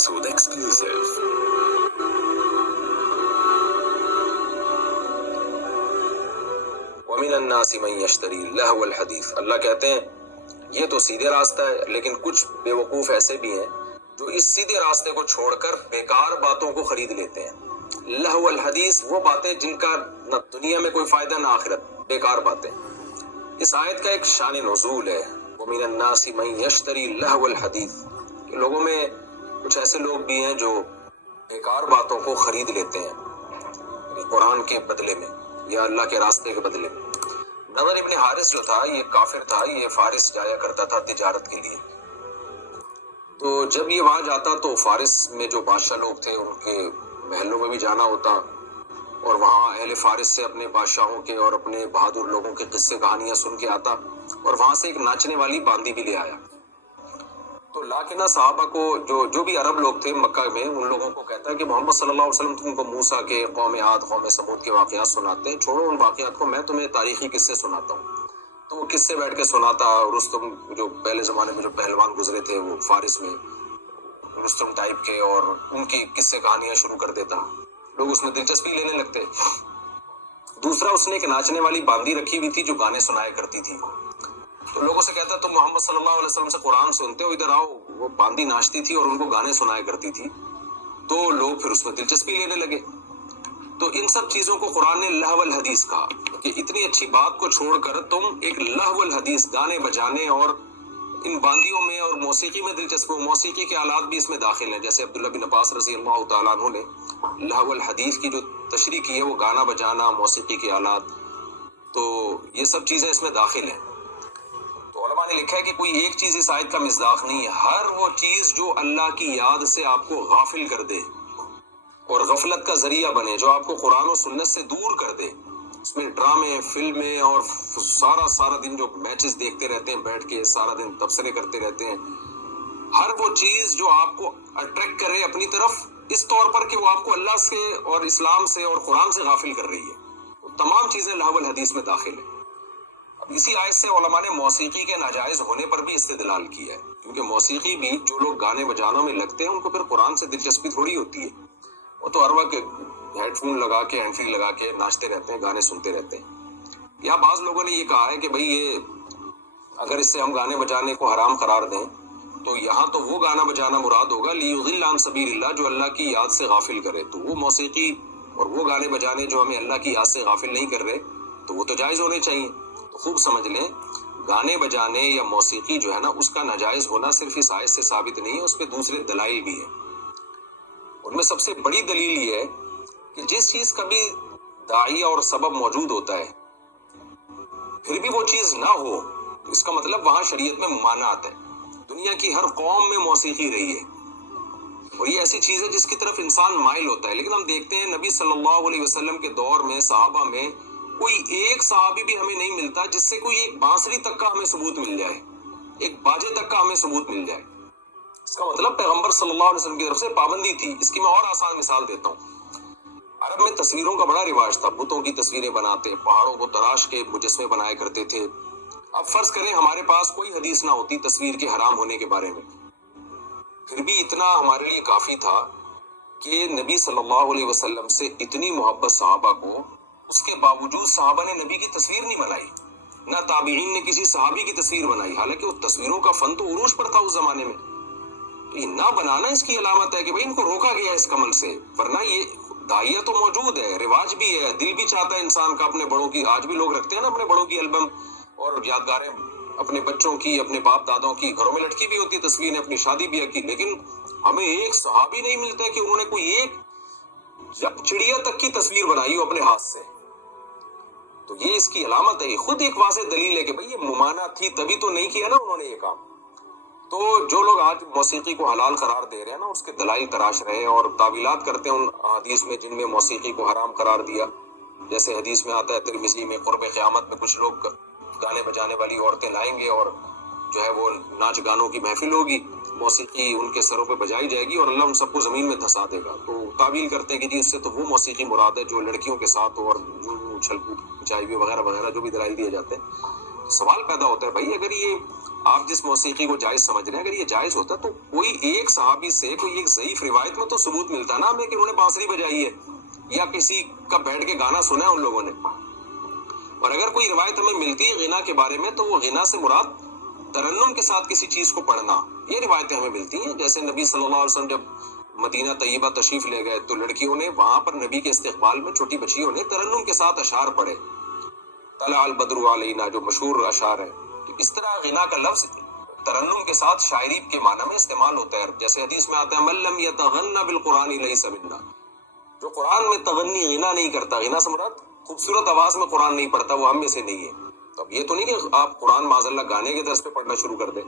Masood exclusive. وَمِنَ النَّاسِ مَن يَشْتَرِي اللَّهْوَ الْحَدِيثَ، اللہ کہتے ہیں یہ تو سیدھے راستہ ہے، لیکن کچھ بے وقوف ایسے بھی ہیں جو اس سیدھے راستے کو چھوڑ کر بیکار باتوں کو خرید لیتے ہیں۔ لہو الحدیث وہ باتیں جن کا نہ دنیا میں کوئی فائدہ نہ آخرت، بیکار باتیں۔ اس آیت کا ایک شان نزول ہے، وَمِنَ النَّاسِ مَن يَشْتَرِي اللَّهْوَ الْحَدِيثَ، کہ لوگوں میں کچھ ایسے لوگ بھی ہیں جو بیکار باتوں کو خرید لیتے ہیں قرآن کے بدلے میں یا اللہ کے راستے کے بدلے میں۔ نضر ابن حارث جو تھا یہ کافر تھا، یہ فارس جایا کرتا تھا تجارت کے لیے۔ تو جب یہ وہاں جاتا تو فارس میں جو بادشاہ لوگ تھے ان کے محلوں میں بھی جانا ہوتا، اور وہاں اہل فارس سے اپنے بادشاہوں کے اور اپنے بہادر لوگوں کے قصے کہانیاں سن کے آتا، اور وہاں سے ایک ناچنے والی باندی بھی لے آیا۔ تو لاکنہ صحابہ کو جو بھی عرب لوگ تھے مکہ میں، ان لوگوں کو کہتا ہے کہ محمد صلی اللہ علیہ وسلم تم کو موسیٰ کے، قوم عاد، قوم سمود کے واقعات سناتے ہیں، چھوڑو ان واقعات کو، میں تمہیں تاریخی قصے سناتا ہوں۔ تو وہ قصے بیٹھ کے سناتا، رستم جو پہلے زمانے میں جو پہلوان گزرے تھے وہ فارس میں، رستم ٹائپ کے، اور ان کی قصے کہانیاں شروع کر دیتا، لوگ اس میں دلچسپی لینے لگتے۔ دوسرا اس نے ایک ناچنے والی باندی رکھی ہوئی تھی جو گانے سنایا کرتی تھی، تو لوگوں سے کہتا تم محمد صلی اللہ علیہ وسلم سے قرآن سنتے ہو، ادھر آؤ۔ وہ باندی ناچتی تھی اور ان کو گانے سنایا کرتی تھی، تو لوگ پھر اس میں دلچسپی لینے لگے۔ تو ان سب چیزوں کو قرآن نے لہو الحدیث کہا، کہ اتنی اچھی بات کو چھوڑ کر تم ایک لہو الحدیث، گانے بجانے اور ان باندیوں میں اور موسیقی میں دلچسپی، موسیقی کے آلات بھی اس میں داخل ہیں، جیسے عبداللہ بن عباس رضی اللہ تعالیٰ عنہ نے لہو الحدیث کی جو تشریح کی ہے وہ گانا بجانا، موسیقی کے آلات، تو یہ سب چیزیں اس میں داخل ہیں۔ تو علماء نے لکھا ہے کہ کوئی ایک چیز اس آیت کا مصداق نہیں ہے، ہر وہ چیز جو اللہ کی یاد سے آپ کو غافل کر دے اور غفلت کا ذریعہ بنے، جو آپ کو قرآن و سنت سے دور کر دے، اس میں ڈرامے، فلمیں، اور سارا دن جو میچز دیکھتے رہتے ہیں بیٹھ کے، سارا دن تبصرے کرتے رہتے ہیں، ہر وہ چیز جو آپ کو اٹریکٹ کرے اپنی طرف اس طور پر کہ وہ آپ کو اللہ سے اور اسلام سے اور قرآن سے غافل کر رہی ہے، وہ تمام چیزیں لہو الحدیث میں داخل ہیں۔ اب اسی آیت سے علماء نے موسیقی کے ناجائز ہونے پر بھی استدلال کیا ہے، کیونکہ موسیقی بھی جو لوگ گانے بجانوں میں لگتے ہیں ان کو پھر قرآن سے دلچسپی تھوڑی ہوتی ہے، وہ تو ہر وقت ہیڈ فون لگا کے، ہینڈ فری لگا کے ناچتے رہتے ہیں، گانے سنتے رہتے ہیں۔ یا بعض لوگوں نے یہ کہا ہے کہ بھئی یہ اگر اس سے ہم گانے بجانے کو حرام قرار دیں تو یہاں تو وہ گانا بجانا مراد ہوگا لیضل عن سبیل اللہ، جو اللہ کی یاد سے غافل کرے، تو وہ موسیقی اور وہ گانے بجانے جو ہمیں اللہ کی یاد سے غافل نہیں کر رہے تو وہ تو جائز ہونے چاہیے۔ تو خوب سمجھ لیں، گانے بجانے یا موسیقی جو ہے نا، اس کا ناجائز ہونا صرف اس آیت سے ثابت نہیں ہے، اس پہ دوسرے دلائل بھی ہیں۔ ان میں سب سے بڑی دلیل یہ ہے کہ جس چیز کا بھی داعیہ اور سبب موجود ہوتا ہے پھر بھی وہ چیز نہ ہو، تو اس کا مطلب وہاں شریعت میں ممانعت ہے۔ دنیا کی ہر قوم میں موسیقی رہی ہے، اور یہ ایسی چیز ہے جس کی طرف انسان مائل ہوتا ہے، لیکن ہم دیکھتے ہیں نبی صلی اللہ علیہ وسلم کے دور میں صحابہ میں کوئی ایک صحابی بھی ہمیں نہیں ملتا جس سے کوئی ایک بانسری تک کا ہمیں ثبوت مل جائے، ایک باجے تک کا ہمیں ثبوت مل جائے۔ اس کا مطلب پیغمبر صلی اللہ علیہ وسلم کی طرف سے پابندی تھی۔ اس کی میں اور آسان مثال دیتا ہوں۔ عرب میں تصویروں کا بڑا رواج تھا، بتوں کی تصویریں بناتے، پہاڑوں کو تراش کے مجسمے بنایا کرتے تھے۔ اب فرض کریں ہمارے پاس کوئی حدیث نہ ہوتی تصویر کے حرام ہونے کے بارے میں، پھر بھی اتنا ہمارے لیے کافی تھا کہ نبی صلی اللہ علیہ وسلم سے اتنی محبت صحابہ کو، اس کے باوجود صحابہ نے نبی کی تصویر نہیں بنائی، نہ تابعین نے کسی صحابی کی تصویر بنائی، حالانکہ وہ تصویروں کا فن تو عروج پر تھا اس زمانے میں۔ تو یہ نہ بنانا اس کی علامت ہے کہ بھئی ان کو روکا گیا اس عمل سے، ورنہ یہ داعیہ تو موجود ہے، رواج بھی ہے، دل بھی چاہتا ہے انسان کا اپنے بڑوں کی، آج بھی لوگ رکھتے ہیں نا اپنے بڑوں کی البم اور یادگاریں، اپنے بچوں کی، اپنے باپ دادوں کی، گھروں میں لٹکی بھی ہوتی تصویریں، اپنی شادی بیاہ کی، لیکن ہمیں ایک صحابی نہیں ملتا کہ انہوں نے کوئی ایک چڑیا تک کی تصویر بنائی ہو اپنے ہاتھ سے۔ تو یہ اس کی علامت ہے، یہ خود ایک واضح دلیل ہے کہ بھئی یہ ممانعت تھی، تبھی تو نہیں کیا نا انہوں نے یہ کام۔ تو جو لوگ آج موسیقی کو حلال قرار دے رہے ہیں نا، اس کے دلائل تراش رہے ہیں اور تعویلات کرتے ہیں ان حدیث میں جن میں موسیقی کو حرام قرار دیا، جیسے حدیث میں آتا ہے ترمذی میں، قرب قیامت میں کچھ لوگ گانے بجانے والی عورتیں لائیں گے اور جو ہے وہ ناچ گانوں کی محفل ہوگی، موسیقی ان کے سروں پہ بجائی جائے گی اور اللہ ان سب کو زمین میں دھسا دے گا۔ تو تعویل کرتے ہیں کہ جی اس سے تو وہ موسیقی مراد ہے جو لڑکیوں کے ساتھ ہو اور چھل کود پچائی وغیرہ وغیرہ جو بھی دلائل دیے جاتے ہیں۔ سوال پیدا ہوتا ہے بھائی اگر یہ آپ جس موسیقی کو جائز سمجھ رہے ہیں اگر یہ جائز ہوتا تو کوئی ایک صحابی سے کوئی ایک ضعیف روایت میں تو ثبوت ملتا نا ہمیں کہ انہوں نے بانسری بجائی ہے یا کسی کا بیٹھ کے گانا سنا ہے ان لوگوں نے. اور اگر کوئی روایت ہمیں ملتی ہے غنا کے بارے میں تو وہ غنا سے مراد ترنم کے ساتھ کسی چیز کو پڑھنا, یہ روایتیں ہمیں ملتی ہیں. جیسے نبی صلی اللہ علیہ وسلم جب مدینہ طیبہ تشریف لے گئے تو لڑکیوں نے وہاں پر نبی کے استقبال میں چھوٹی بچیوں نے ترنم کے ساتھ اشعار پڑھے, طلع البدر علینا جو مشہور اشعار ہے. اس طرح غنا کا لفظ ترنم کے ساتھ شاعری کے معنی میں استعمال ہوتا ہے. جیسے حدیث میں آتا ہے من لم یتغنى بالقرآن لیس منا, جو قرآن میں تغنی غنا نہیں کرتا, غنا سے مراد خوبصورت آواز میں قرآن نہیں پڑھتا, وہ ہم میں سے نہیں ہے. تو اب یہ تو نہیں کہ آپ قرآن معاذ اللہ گانے کے درس پہ پڑھنا شروع کر دیں.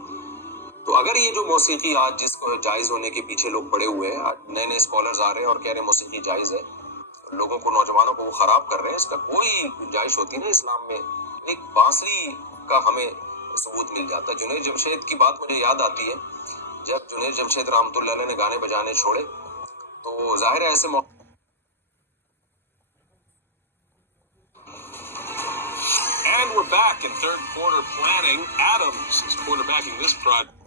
تو اگر یہ جو موسیقی آج جس کو جائز ہونے کے پیچھے لوگ پڑے ہوئے ہیں, نئے نئے اسکالرز آ رہے ہیں اور کہہ رہے ہیں موسیقی جائز ہے, لوگوں کو نوجوانوں کو وہ خراب کر رہے ہیں, اس کا کوئی گنجائش ہوتی نہیں اسلام میں. ایک بانسری کا ہمیں ثبوت مل جاتا ہے. جنید جمشید کی بات مجھے یاد آتی ہے, جب جنید جمشید رحمۃ اللہ علیہ نے گانے بجانے چھوڑے تو ظاہر ہے ایسے موقع. And we're back in third quarter planning. Adams is quarterbacking this project.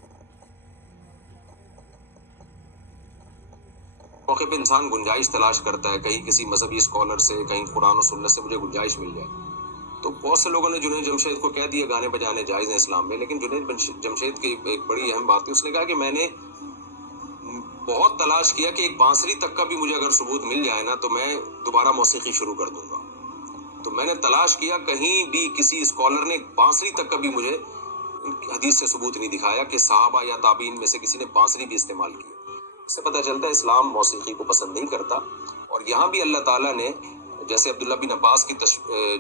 موقع پہ انسان گنجائش تلاش کرتا ہے, کہیں کسی مذہبی اسکالر سے, کہیں قرآن و سنت سے مجھے گنجائش مل جائے. تو بہت سے لوگوں نے جنید جمشید کو کہہ دیا گانے بجانے جائز ہیں اسلام میں, لیکن جنید جمشید کی ایک بڑی اہم بات تھی, اس نے کہا کہ میں نے بہت تلاش کیا کہ ایک بانسری تک کا بھی مجھے اگر ثبوت مل جائے نا تو میں دوبارہ موسیقی شروع کر دوں گا. تو میں نے تلاش کیا, کہیں بھی کسی اسکالر نے بانسری تک کا بھی مجھے حدیث سے ثبوت نہیں دکھایا کہ صحابہ یا تابعین میں سے کسی نے بانسری بھی استعمال کی. اس سے پتہ چلتا ہے اسلام موسیقی کو پسند نہیں کرتا. اور یہاں بھی اللہ تعالیٰ نے جیسے عبداللہ بن عباس کی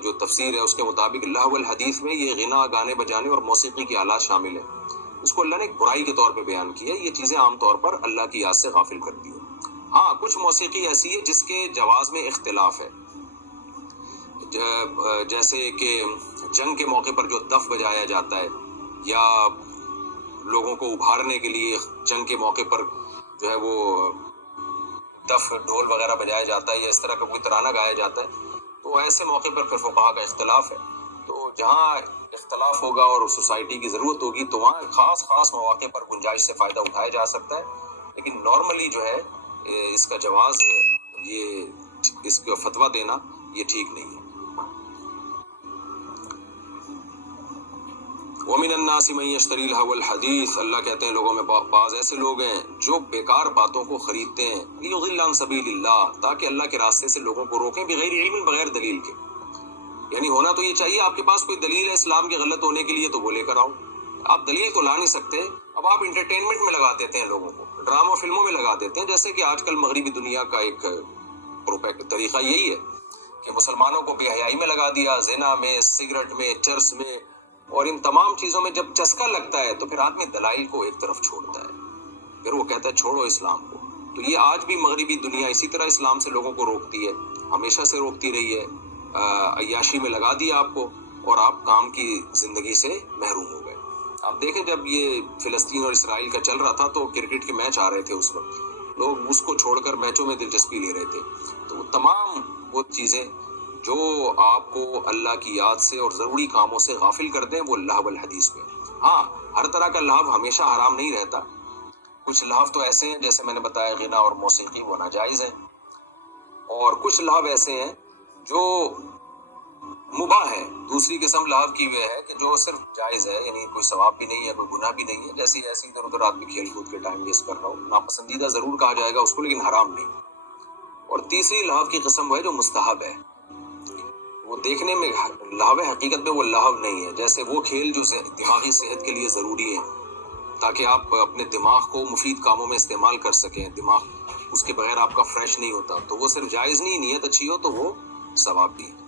جو تفسیر ہے اس کے مطابق لہو الحدیث میں یہ غنا, گانے بجانے اور موسیقی کے آلات شامل ہیں. اس کو اللہ نے ایک برائی کے طور پہ بیان کیا ہے. یہ چیزیں عام طور پر اللہ کی یاد سے غافل کرتی ہیں. ہاں کچھ موسیقی ایسی ہے جس کے جواز میں اختلاف ہے, جیسے کہ جنگ کے موقع پر جو دف بجایا جاتا ہے یا لوگوں کو ابھارنے کے لیے جنگ کے موقع پر جو ہے وہ دف ڈھول وغیرہ بجایا جاتا ہے یا اس طرح کا کوئی ترانہ گایا جاتا ہے, تو ایسے موقع پر پھر فقہا کا اختلاف ہے. تو جہاں اختلاف ہوگا اور سوسائٹی کی ضرورت ہوگی تو وہاں خاص مواقع پر گنجائش سے فائدہ اٹھایا جا سکتا ہے, لیکن نارملی جو ہے اس کا جواز, یہ اس کا فتویٰ دینا یہ ٹھیک نہیں ہے. وَمِنَ النَّاسِ مَن يَشْتَرِي اللَّهْوَ الْحَدِيثَ, اللہ کہتے ہیں لوگوں میں بعض ایسے لوگ ہیں جو بیکار باتوں کو خریدتے ہیں, لِيُضِلَّ عَن سَبِيلِ اللَّهِ, تاکہ اللہ کے راستے سے لوگوں کو روکیں, بغیر علم, بغیر دلیل کے. یعنی ہونا تو یہ چاہیے آپ کے پاس کوئی دلیل ہے اسلام کے غلط ہونے کے لیے تو وہ لے کر آؤ. آپ دلیل تو لا نہیں سکتے. اب آپ انٹرٹینمنٹ میں لگا دیتے ہیں لوگوں کو, ڈرامہ فلموں میں لگا دیتے ہیں, جیسے کہ آج کل مغربی دنیا کا ایک طریقہ یہی ہے کہ مسلمانوں کو بے حیائی میں لگا دیا, زنا میں, سگریٹ میں, چرس میں اور ان تمام چیزوں میں جب چسکا لگتا ہے تو پھر آدمی دلائل کو ایک طرف چھوڑتا ہے, پھر وہ کہتا ہے چھوڑو اسلام کو. تو یہ آج بھی مغربی دنیا اسی طرح اسلام سے لوگوں کو روکتی ہے, ہمیشہ سے روکتی رہی ہے. عیاشی میں لگا دیا آپ کو اور آپ کام کی زندگی سے محروم ہو گئے. آپ دیکھیں جب یہ فلسطین اور اسرائیل کا چل رہا تھا تو کرکٹ کے میچ آ رہے تھے, اس وقت لوگ اس کو چھوڑ کر میچوں میں دلچسپی لے رہے تھے. تو تمام وہ چیزیں جو آپ کو اللہ کی یاد سے اور ضروری کاموں سے غافل کر دیں وہ لہو الحدیث میں. ہاں ہر طرح کا لہو ہمیشہ حرام نہیں رہتا. کچھ لہو تو ایسے ہیں جیسے میں نے بتایا غنا اور موسیقی وہ ناجائز ہیں, اور کچھ لہو ایسے ہیں جو مباح ہے. دوسری قسم لہو کی وہ ہے کہ جو صرف جائز ہے, یعنی کوئی ثواب بھی نہیں ہے, کوئی گناہ بھی نہیں ہے, جیسے ادھر ادھر آدمی کھیل کود کے ٹائم ویسٹ کر رہا ہو, ناپسندیدہ ضرور کہا جائے گا اس کو لیکن حرام نہیں. اور تیسری لہو کی قسم وہ ہے جو مستحب ہے, وہ دیکھنے میں لہو ہے, حقیقت میں وہ لہو نہیں ہے. جیسے وہ کھیل جو دماغی صحت کے لیے ضروری ہے تاکہ آپ اپنے دماغ کو مفید کاموں میں استعمال کر سکیں, دماغ اس کے بغیر آپ کا فریش نہیں ہوتا, تو وہ صرف جائز نہیں, نیت اچھی ہو تو وہ ثواب بھی ہے.